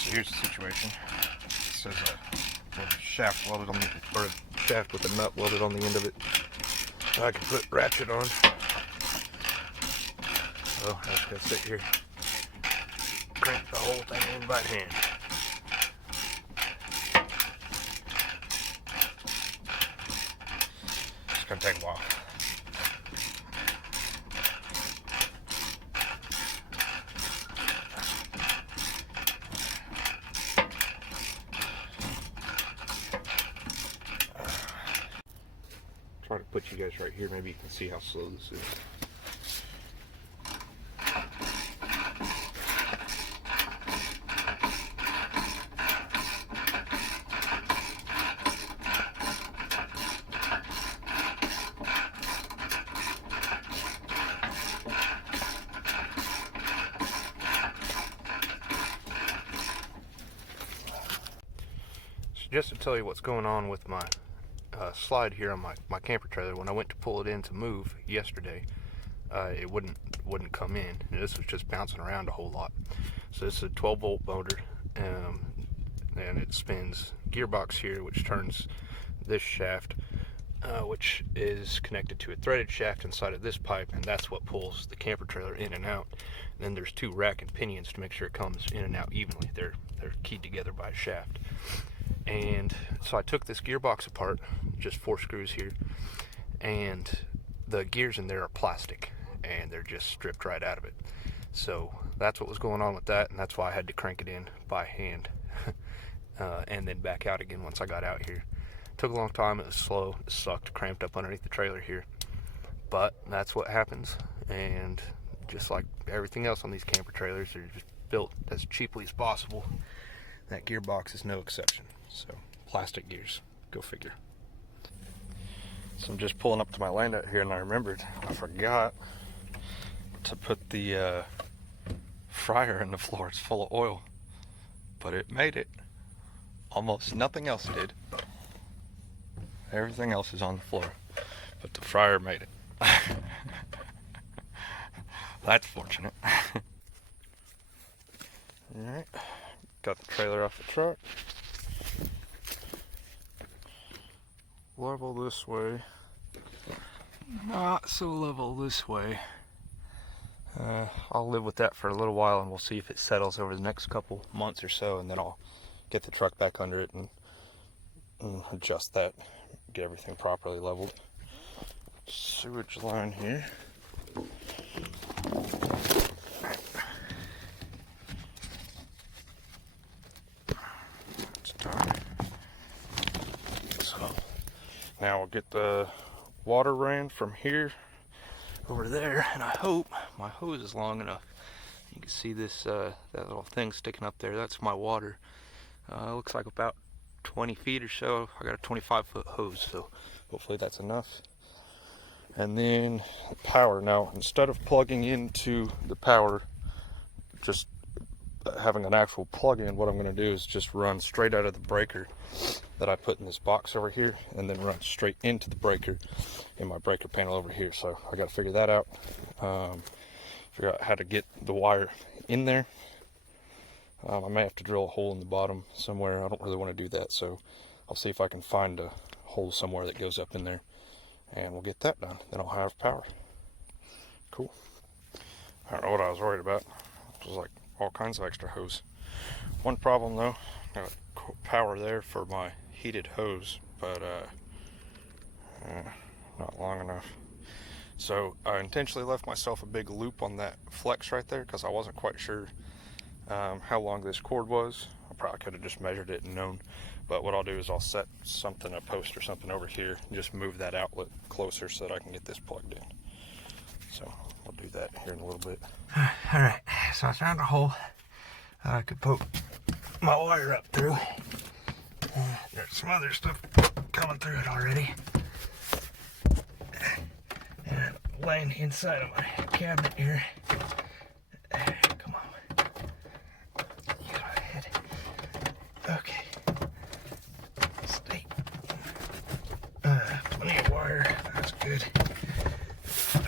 So here's the situation. It says a shaft welded on the, or a shaft with a nut welded on the end of it. I can put ratchet on. So I just gotta sit here, crank the whole thing in by hand. It's gonna take a while. Try to put you guys right here, maybe you can see how slow this is. Just to tell you what's going on with my slide here on my camper trailer, when I went to pull it in to move yesterday, it wouldn't come in, and this was just bouncing around a whole lot. So this is a 12-volt motor, and it spins gearbox here, which turns this shaft, which is connected to a threaded shaft inside of this pipe, and that's what pulls the camper trailer in and out. And then there's two rack and pinions to make sure it comes in and out evenly. They're keyed together by a shaft. And so I took this gearbox apart, just 4 screws here, and the gears in there are plastic, and they're just stripped right out of it. So that's what was going on with that, and that's why I had to crank it in by hand and then back out again once I got out here. Took a long time, it was slow, it sucked, cramped up underneath the trailer here, but that's what happens. And just like everything else on these camper trailers, they're just built as cheaply as possible. That gearbox is no exception. So plastic gears, go figure. So I'm just pulling up to my land out here, and I remembered I forgot to put the fryer in the floor. It's full of oil, but it made it. Almost nothing else did. Everything else is on the floor, but the fryer made it. That's fortunate. Alright, got the trailer off the truck. Level this way. Not so level this way. I'll live with that for a little while, and we'll see if it settles over the next couple months or so, and then I'll get the truck back under it and adjust that, get everything properly leveled. Sewage line here. It's done. So now we'll get the water ran from here over there, and I hope my hose is long enough. You can see this that little thing sticking up there. That's my water. It looks like about 20 feet or so. I got a 25-foot hose, so hopefully that's enough. And then power. Now, instead of plugging into the power, just having an actual plug-in, what I'm going to do is just run straight out of the breaker that I put in this box over here, and then run straight into the breaker in my breaker panel over here. So I got to figure that out. Figure out how to get the wire in there. I may have to drill a hole in the bottom somewhere. I don't really want to do that, so I'll see if I can find a hole somewhere that goes up in there, and we'll get that done. Then I'll have power. Cool. I don't know what I was worried about. It was like all kinds of extra hose. One problem though, I got power there for my heated hose, but not long enough. So I intentionally left myself a big loop on that flex right there because I wasn't quite sure how long this cord was. I probably could have just measured it and known, but what I'll do is I'll set something, a post or something over here, and just move that outlet closer so that I can get this plugged in. So I'll do that here in a little bit. Alright, so I found a hole I could poke my wire up through. There's some other stuff coming through it already. And I'm laying inside of my cabinet here. Come on. You go ahead. Okay. Stay. Plenty of wire. That's good.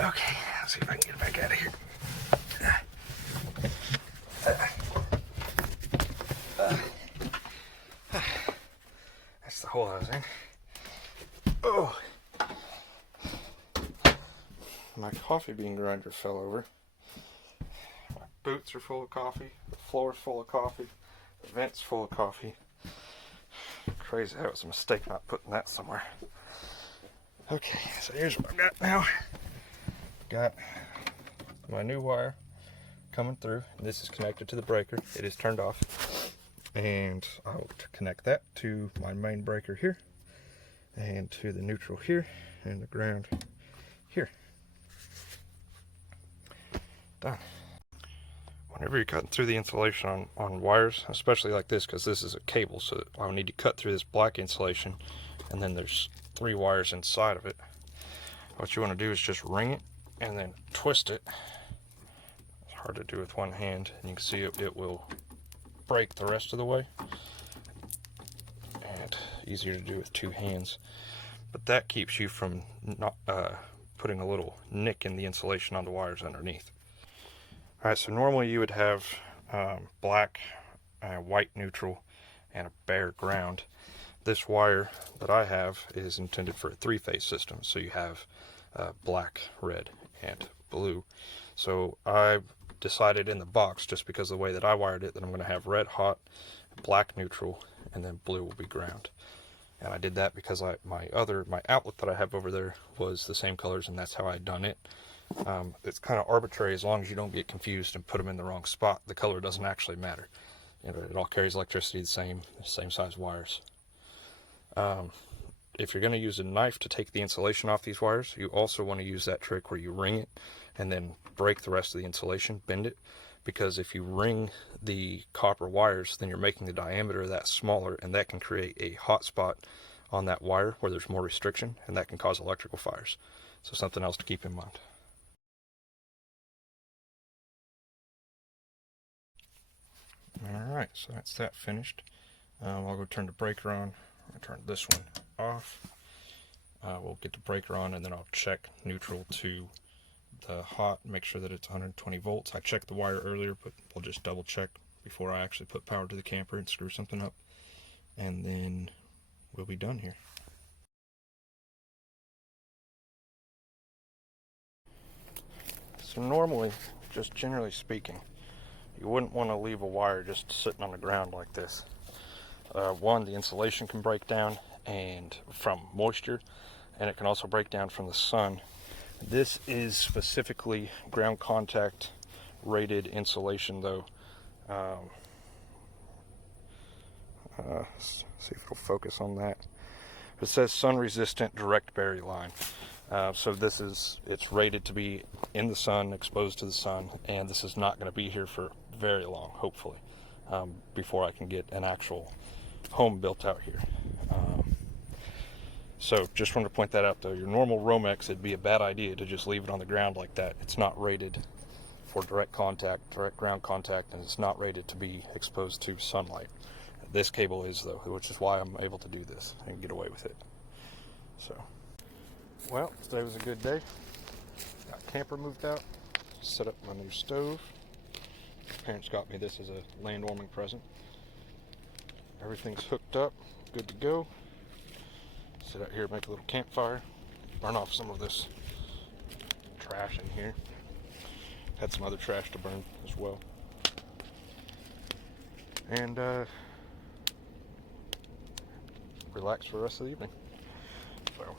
Okay, let's see if I can get it back out of here. hole I was in. Oh, my coffee bean grinder fell over. My boots are full of coffee. The floor's full of coffee. The vent's full of coffee. Crazy how it was a mistake not putting that somewhere. Okay, so here's what I've got now. Got my new wire coming through. This is connected to the breaker. It is turned off. And I'll connect that to my main breaker here, and to the neutral here, and the ground here. Done. Whenever you're cutting through the insulation on wires, especially like this, because this is a cable, so I'll need to cut through this black insulation, and then there's 3 wires inside of it. What you want to do is just ring it and then twist it. It's hard to do with one hand, and you can see it will break the rest of the way, and easier to do with 2 hands, but that keeps you from not putting a little nick in the insulation on the wires underneath. Alright, so normally you would have black, white neutral, and a bare ground. This wire that I have is intended for a 3-phase system, so you have black, red, and blue. So I decided in the box, just because of the way that I wired it, that I'm going to have red hot, black neutral, and then blue will be ground. And I did that because my outlet that I have over there was the same colors, and that's how I had done it. It's kind of arbitrary as long as you don't get confused and put them in the wrong spot. The color doesn't actually matter. You know, it all carries electricity the same size wires. If you're going to use a knife to take the insulation off these wires, you also want to use that trick where you ring it and then break the rest of the insulation, bend it, because if you ring the copper wires, then you're making the diameter of that smaller, and that can create a hot spot on that wire where there's more restriction, and that can cause electrical fires. So something else to keep in mind. Alright, so that's that finished. I'll go turn the breaker on. I'll turn this one off. We'll get the breaker on, and then I'll check neutral to the hot, make sure that it's 120 volts. I checked the wire earlier, but we'll just double check before I actually put power to the camper and screw something up, and then we'll be done here. So normally, just generally speaking, you wouldn't want to leave a wire just sitting on the ground like this. One, the insulation can break down and from moisture, and it can also break down from the sun. This is specifically ground contact rated insulation though. See if it'll focus on that. It says sun resistant direct berry line. So it's rated to be in the sun, exposed to the sun, and this is not going to be here for very long, hopefully, before I can get an actual home built out here. So just wanted to point that out though. Your normal Romex, it'd be a bad idea to just leave it on the ground like that. It's not rated for direct ground contact, and it's not rated to be exposed to sunlight. This cable is though, which is why I'm able to do this and get away with it. So, well, today was a good day. Got camper moved out, set up my new stove. Parents got me this as a land warming present. Everything's hooked up, good to go. Sit out here, make a little campfire, burn off some of this trash in here. Had some other trash to burn as well. And relax for the rest of the evening. So,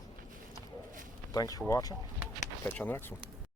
thanks for watching. Catch you on the next one.